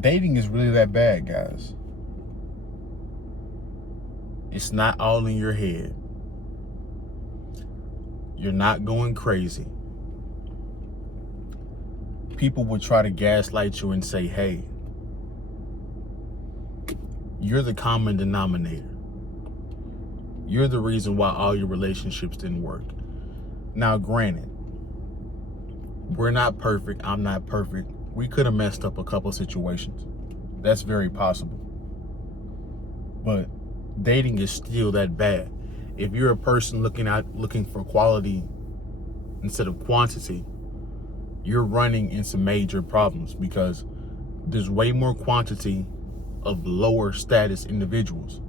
dating is really that bad, guys. It's not all in your head. You're not going crazy. People will try to gaslight you and say, hey, you're the common denominator. You're the reason why all your relationships didn't work. Now, granted, we're not perfect. I'm not perfect. We could have messed up a couple situations. That's very possible. But dating is still that bad. If you're a person looking for quality instead of quantity, you're running into major problems because there's way more quantity of lower status individuals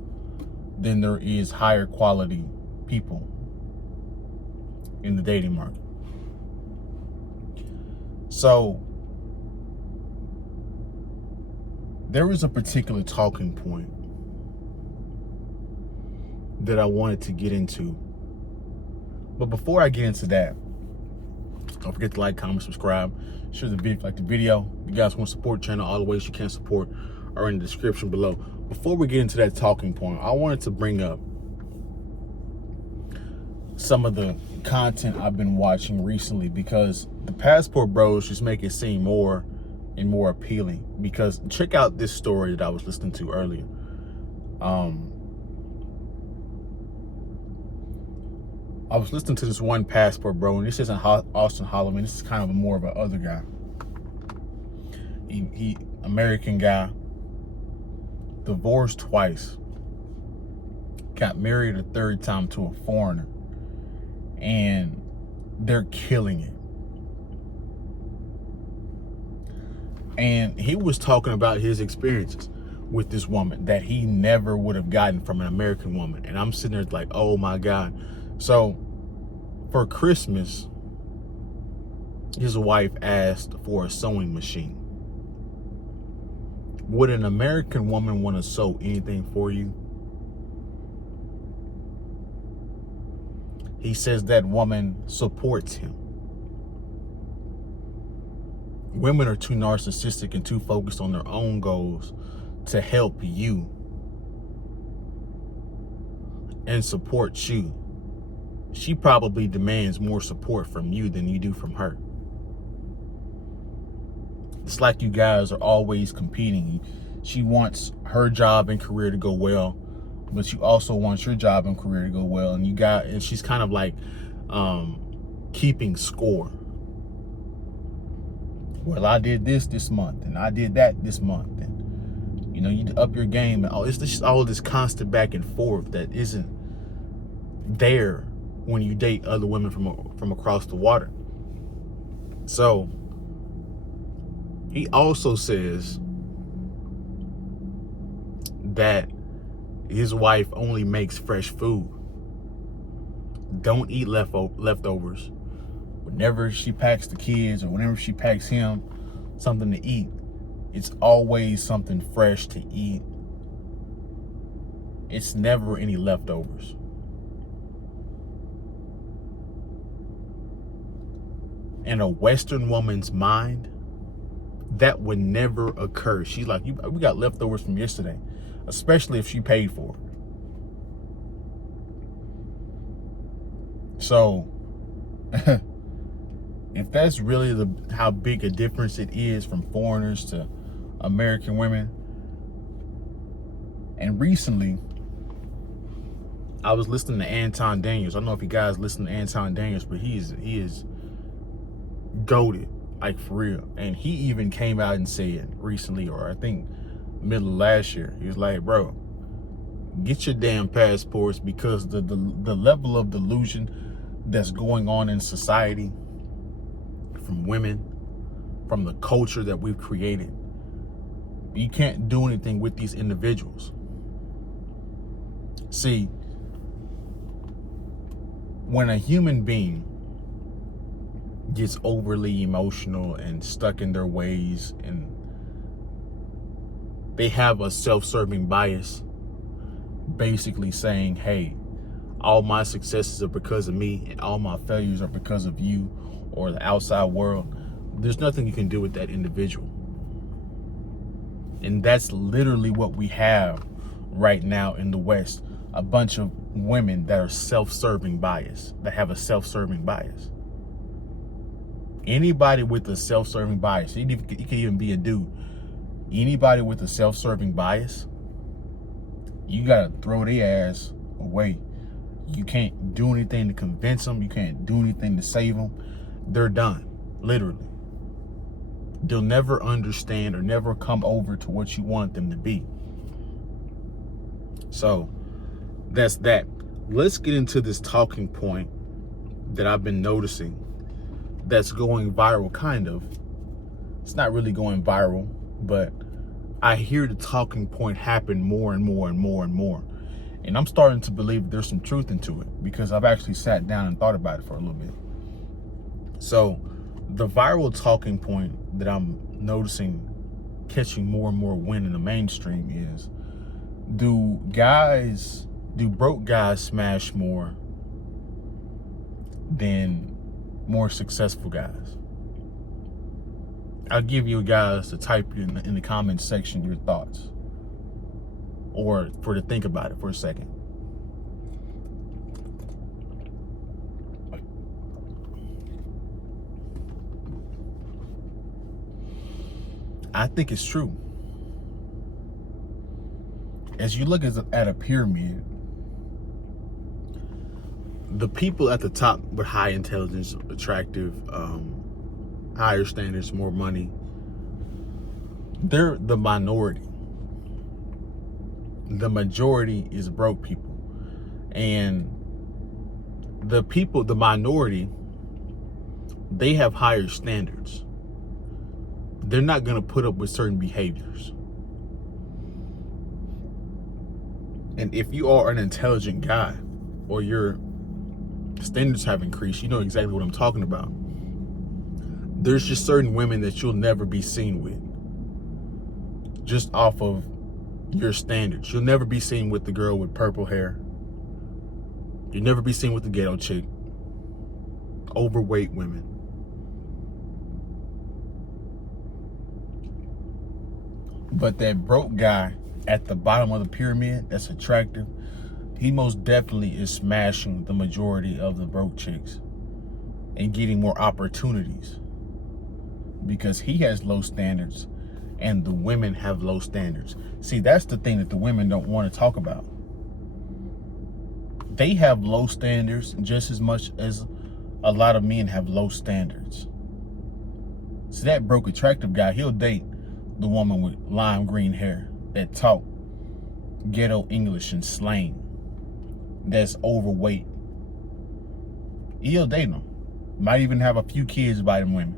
than there is higher quality people in the dating market. So there was a particular talking point that I wanted to get into. But before I get into that, don't forget to like, comment, subscribe, share the video if you like the video. If you guys want to support the channel, all the ways you can support are in the description below. Before we get into that talking point, I wanted to bring up some of the content I've been watching recently, because the passport bros just make it seem more and more appealing. Because check out this story that I was listening to earlier. I was listening to this one passport bro, and this isn't Austin Holloman. This is kind of more of an other guy. He American guy, divorced twice, got married a third time to a foreigner, and they're killing it. And he was talking about his experiences with this woman that he never would have gotten from an American woman. And I'm sitting there like, oh my God. So for Christmas, his wife asked for a sewing machine. Would an American woman want to sew anything for you? He says that woman supports him. Women are too narcissistic and too focused on their own goals to help you and support you. She probably demands more support from you than you do from her. It's like you guys are always competing. She wants her job and career to go well, but you also want your job and career to go well. And she's kind of like keeping score. Well, I did this month, and I did that this month, and you need to up your game. And it's just all this constant back and forth that isn't there when you date other women from across the water. So he also says that his wife only makes fresh food. Don't eat leftovers. Whenever she packs the kids, or whenever she packs him something to eat, it's always something fresh to eat. It's never any leftovers. In a Western woman's mind, that would never occur. She's like, we got leftovers from yesterday, especially if she paid for it. So if that's really how big a difference it is from foreigners to American women. And recently, I was listening to Anton Daniels. I don't know if you guys listen to Anton Daniels, but he is goated, like for real. And he even came out and said recently, or I think middle of last year, he was like, bro, get your damn passports, because the level of delusion that's going on in society from women, from the culture that we've created, you can't do anything with these individuals. See, when a human being gets overly emotional and stuck in their ways, and they have a self-serving bias, basically saying, hey, all my successes are because of me and all my failures are because of you or the outside world, there's nothing you can do with that individual. And that's literally what we have right now in the West. A bunch of women that are self-serving bias, that have a self-serving bias. Anybody with a self-serving bias, it could even be a dude. Anybody with a self-serving bias, you gotta throw their ass away. You can't do anything to convince them. You can't do anything to save them. They're done, literally. They'll never understand or never come over to what you want them to be. So that's that. Let's get into this talking point that I've been noticing that's going viral, kind of. It's not really going viral, but I hear the talking point happen more and more and more and more. And I'm starting to believe there's some truth into it, because I've actually sat down and thought about it for a little bit. So the viral talking point that I'm noticing catching more and more wind in the mainstream is, do broke guys smash more than more successful guys? I'll give you guys to type in the comments section your thoughts, or to think about it for a second. I think it's true. As you look at a pyramid, the people at the top with high intelligence, attractive, higher standards, more money, they're the minority. The majority is broke people. And the minority, they have higher standards. They're not going to put up with certain behaviors. And if you are an intelligent guy, or your standards have increased, you know exactly what I'm talking about. There's just certain women that you'll never be seen with, just off of your standards. You'll never be seen with the girl with purple hair. You'll never be seen with the ghetto chick. Overweight women. But that broke guy at the bottom of the pyramid that's attractive, he most definitely is smashing the majority of the broke chicks and getting more opportunities, because he has low standards and the women have low standards. See, that's the thing that the women don't want to talk about. They have low standards just as much as a lot of men have low standards. See, that broke attractive guy, he'll date the woman with lime green hair that talk ghetto English and slang, that's overweight. He'll date them. Might even have a few kids by them women.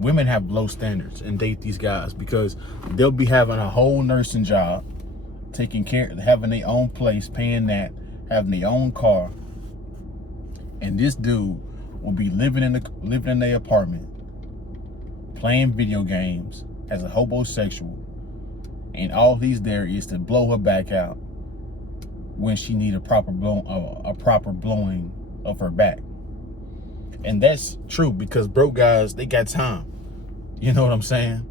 Women have low standards and date these guys because they'll be having a whole nursing job, taking care, having their own place, paying that, having their own car, and this dude will be living in their apartment, playing video games as a homosexual, and all he's there is to blow her back out when she need a proper blowing of her back. And that's true, because broke guys, they got time. You know what I'm saying?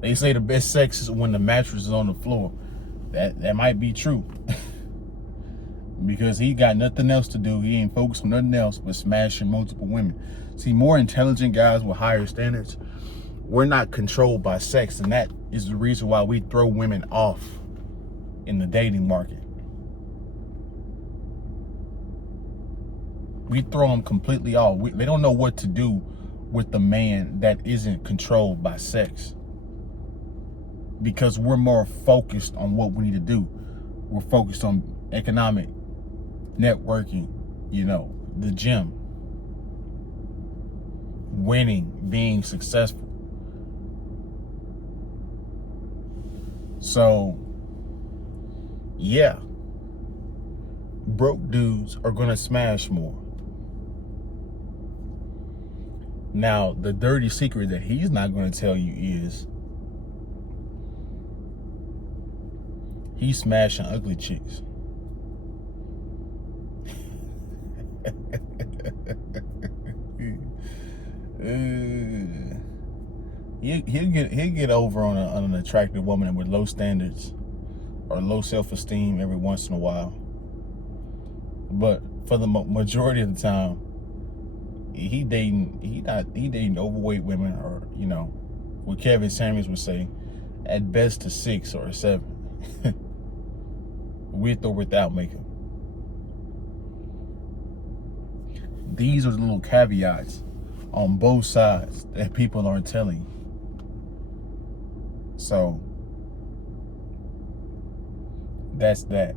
They say the best sex is when the mattress is on the floor. That might be true. Because he got nothing else to do. He ain't focused on nothing else but smashing multiple women. See, more intelligent guys with higher standards, we're not controlled by sex, and that is the reason why we throw women off in the dating market. We throw them completely off. They don't know what to do with the man that isn't controlled by sex, because we're more focused on what we need to do. We're focused on economic, networking, the gym, winning, being successful. So, yeah, broke dudes are gonna smash more. Now, the dirty secret that he's not gonna tell you is he's smashing ugly chicks. he'll get over on an attractive woman with low standards or low self-esteem every once in a while. But for the majority of the time, he dating overweight women, or what Kevin Samuels would say, at best a 6 or a 7, with or without makeup. These are the little caveats on both sides that people aren't telling you. So that's that.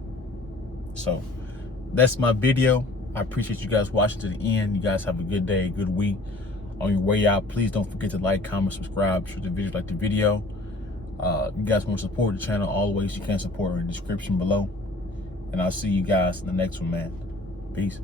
So that's my video. I appreciate you guys watching to the end. You guys have a good day, a good week. On your way out, please don't forget to like, comment, subscribe, share the video, like the video. You guys want to support the channel, all the ways you can support in the description below. And I'll see you guys in the next one, man. Peace.